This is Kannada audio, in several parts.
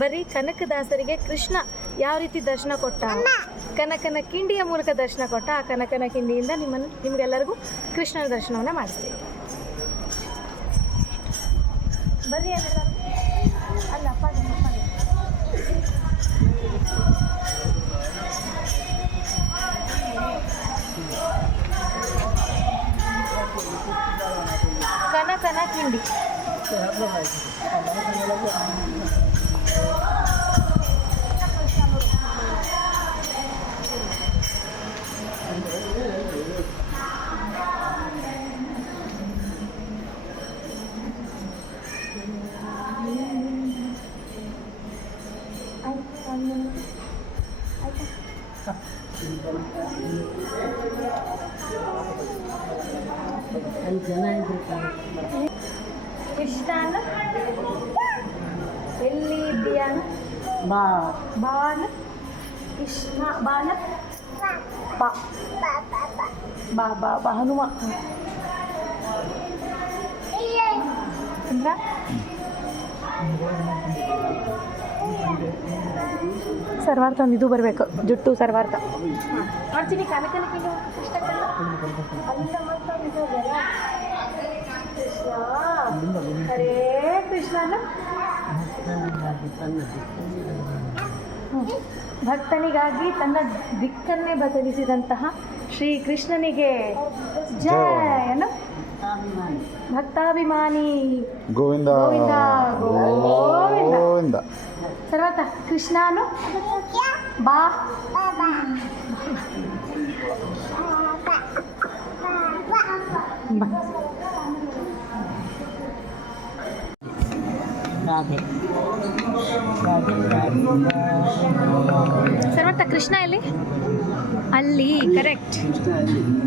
ಬರೀ ಕನಕದಾಸರಿಗೆ ಕೃಷ್ಣ ಯಾವ ರೀತಿ ದರ್ಶನ ಕೊಟ್ಟ, ಕನಕನ ಕಿಂಡಿಯ ಮೂಲಕ ದರ್ಶನ ಕೊಟ್ಟ. ಆ ಕನಕನ ಕಿಂಡಿಯಿಂದ ನಿಮಗೆಲ್ಲರಿಗೂ ಕೃಷ್ಣನ ದರ್ಶನವನ್ನು ಮಾಡಿಸ್ತೀವಿ. ಬರ್ರಿ ಅಲ್ಲ ಅಪ್ಪ ಕನಕನ ಕಿಂಡಿ. ಕೃಷ್ಣನ ಎಲ್ಲಿ ಇದ್ದೀಯಾನ ಬಾನ ಕೃಷ್ಣ ಬಾನ ಬಾ ಬಾ ಬಾ ಬಾ ಹನುಮ ಸರ್ವಾರ್ಥ ಒಂದು ಇದು ಬರಬೇಕು, ಜುಟ್ಟು ಸರ್ವಾರ್ಥ ಮಾಡ್ತೀನಿ. ಕನಕನಕ್ಕಿಂತ ಇಷ್ಟ ಕೃಷ್ಣ ಹರೇ ಕೃಷ್ಣನ ಭಕ್ತನಿಗಾಗಿ ತನ್ನ ದಿಕ್ಕನ್ನೇ ಬದಲಿಸಿದಂತಹ ಶ್ರೀಕೃಷ್ಣನಿಗೆ ಜಯನು. ಭಕ್ತಾಭಿಮಾನಿ ಗೋವಿಂದ ಗೋವಿಂದ ಗೋವಿಂದ. ಗೋವಿಂದ. ಸರ್ವತ ಕೃಷ್ಣನು ಬಾ ಸರ್ವತ ಕೃಷ್ಣ ಎಲ್ಲಿ? ಅಲ್ಲಿ ಕರೆಕ್ಟ್.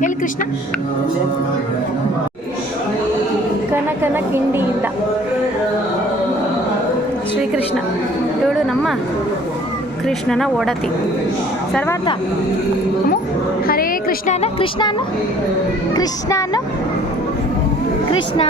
ಎಲ್ಲಿ ಕೃಷ್ಣ? ಕನಕನ ಕಿಂಡಿಯಿಂದ ಶ್ರೀಕೃಷ್ಣ. ಇವಳು ನಮ್ಮ ಕೃಷ್ಣನ ಒಡತಿ. ಸರ್ವಾರ್ಥ ಹರೇ ಕೃಷ್ಣನ ಕೃಷ್ಣನ ಕೃಷ್ಣನ ಕೃಷ್ಣ